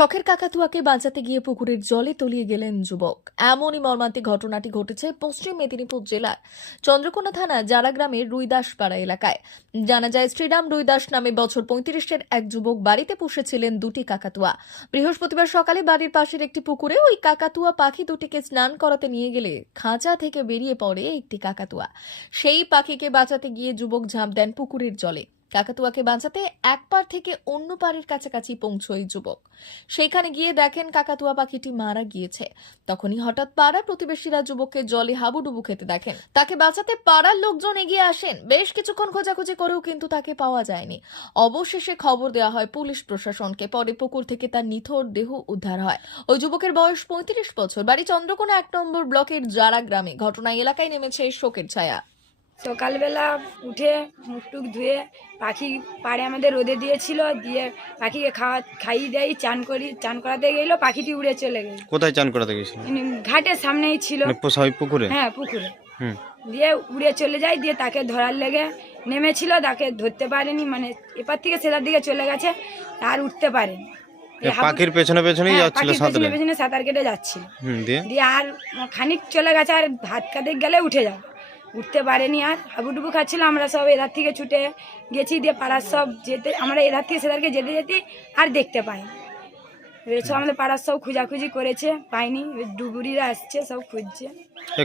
শখের কাকাতুয়াকে বাঁচাতে গিয়ে পুকুরের জলে তলিয়ে গেলেন যুবক। এমনই মর্মান্তিক ঘটনাটি ঘটেছে পশ্চিম মেদিনীপুর জেলার চন্দ্রকোনা থানা জারা গ্রামের রুইদাসপাড়া এলাকায়। জানা যায়, শ্রীরাম রুইদাস নামে বছর পঁয়ত্রিশের এক যুবক বাড়িতে পুষেছিলেন দুটি কাকাতুয়া। বৃহস্পতিবার সকালে বাড়ির পাশের একটি পুকুরে ওই কাকাতুয়া পাখি দুটিকে স্নান করাতে নিয়ে গেলে খাঁচা থেকে বেরিয়ে পড়ে একটি কাকাতুয়া। সেই পাখিকে বাঁচাতে গিয়ে যুবক ঝাঁপ দেন পুকুরের জলে। কাকাতুয়াকে বাঁচাতে এক পার থেকে অন্য পারের কাছাকাছি পৌঁছয় যুবক। সেইখানে গিয়ে দেখেন কাকাতুয়া পাখিটি মারা গিয়েছে। তখনই হঠাৎ পাড়া প্রতিবেশীরা যুবককে জলে হাবুডুবু খেতে দেখেন। তাকে বাঁচাতে পাড়ার লোকজন এগিয়ে আসেন। বেশ কিছুক্ষণ খোঁজাখুঁজি করেও কিন্তু তাকে পাওয়া যায়নি। অবশেষে খবর দেওয়া হয় পুলিশ প্রশাসনকে। পরে পুকুর থেকে তার নিথর দেহ উদ্ধার হয়। ওই যুবকের বয়স পঁয়ত্রিশ বছর। বাড়ি চন্দ্রকোনা এক নম্বর ব্লকের জারা গ্রামে। ঘটনায় এলাকায় নেমেছে শোকের ছায়া। সকালবেলা উঠে মুখ টুক ধুয়ে পাখি পাড়ে আমাদের রোদে দিয়েছিল দিয়ে পাখিকে খাওয়া খাইয়ে দেয় চান করি চান করাতে গেলো পাখিটি উড়ে চলে গেল। কোথায় চান করাতে গেছিল? ঘাটের সামনেই ছিল। মানে পুকুরে? হ্যাঁ পুকুরে। দিয়ে উড়ে চলে যায় দিয়ে তাকে ধরার লেগে নেমেছিল তাকে ধরতে পারেনি মানে এপার থেকে সেটার দিকে চলে গেছে আর উঠতে পারেনি। পাখির পেছনে পেছনেই হ্যাঁ, যাচ্ছিল সাঁতরে? পেছনে সাঁতার কেটে যাচ্ছিল। দিয়ে? আর খানিক চলে গেছে আর ভাত খাতে গেলে উঠে যাবে উঠতে পারেনি আর হাবুডুবু খাচ্ছিল আমরা সব এধার থেকে ছুটে গেছি দিয়ে পাড়ার সব যেতে আমরা এধার থেকে সেধারকে যেতে যেতে আর দেখতে এবার সব আমাদের পাড়ার সব খোঁজাখুঁজি করেছে পাইনি ডুবুরিরা আসছে সব খুঁজছে।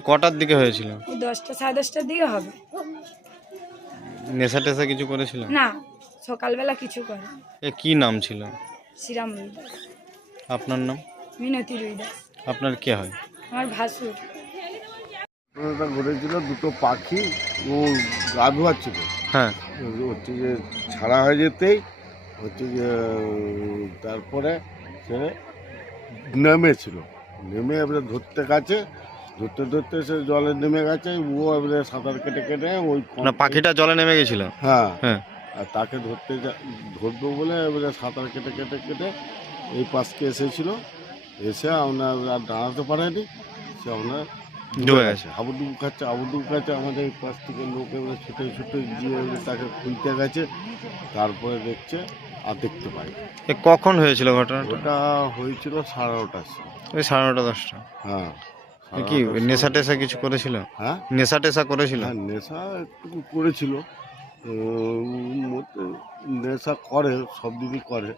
কটার দিকে হয়েছিল? দশটা সাড়ে দশটার দিকে হবে। নেশা টেশা কিছু করেছিল? না সকালবেলা কিছু করে। এ কি নাম ছিল? শ্রীরাম রুইদাস আপনার নাম? মিনতি রুইদাস আপনার কে হয়? আমার ভাসুর। ঘটনাটা ঘটেছিল দুটো পাখি ও গা ধোয়াচ্ছিল। হ্যাঁ। হচ্ছে যে ছাড়া হয়ে যেতেই হচ্ছে যে তারপরে সে নেমেছিল। নেমে এবারে ধরতে গেছে ধরতে ধরতে সে জলে নেমে গেছে ও এবারে সাঁতার কেটে কেটে ওই না পাখিটা জলে নেমে গেছিল? হ্যাঁ। হ্যাঁ। আর তাকে ধরতে ধরবো বলে এবারে সাঁতার কেটে কেটে কেটে এই পাশকে এসেছিল। এসে আপনার আর দাঁড়াতে পারেনি। সে আপনার ডুবে গেছে। হাবুডুবু খাচ্ছে হাবুডুবু খাচ্ছে আমাদের পাশ থেকে লোক এবারে ছুটে ছুটে গিয়ে তাকে খুলতে গেছে। তারপরে দেখছে আর দেখতে পাই এ কখন হয়েছিল ঘটনাটা? ওটা হয়েছিল সাড়ে নটার সময়। ওই সাড়ে নটা দশটা। হ্যাঁ কি নেশা টেশা কিছু করেছিল? হ্যাঁ? নেশা টেশা করেছিল? হ্যাঁ নেশা একটু করেছিল। নেশা করে সব দিনই করে।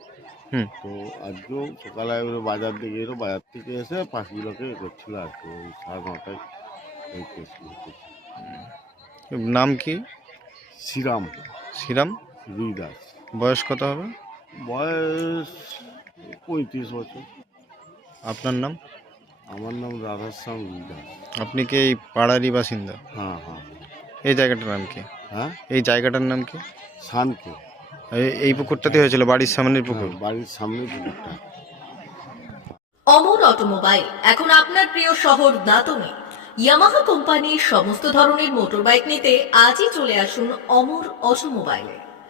তো আজকেও সকালে এবারে বাজার দিকে এলো বাজার থেকে এসে পাখিগুলোকে এ করছিল আর কি ওই সাড়ে নটায় এই কেসগুলো করছিল। নাম কি? শ্রীরাম। শ্রীরাম? রুই দাস। বয়স কত হবে? বয়স পঁয়ত্রিশ বছর। আপনার নাম? আমার নাম রাধাশ্যাম রুই দাস। আপনি কি এই পাড়ারই বাসিন্দা? হ্যাঁ হ্যাঁ। এই জায়গাটার নাম কি? হ্যাঁ? এই জায়গাটার নাম কি? শানকে এই- পুকুরটাতে হয়েছিল বাড়ির সামনের পুকুর? হ্যাঁ, বাড়ির সামনের পুকুরটা। অমর অটোমোবাইল এখন আপনার প্রিয় শহর দাতনে। ইয়ামাহা কোম্পানির সমস্ত ধরনের মোটরবাইক নিতে আজই চলে আসুন অমর অটোমোবাইলে।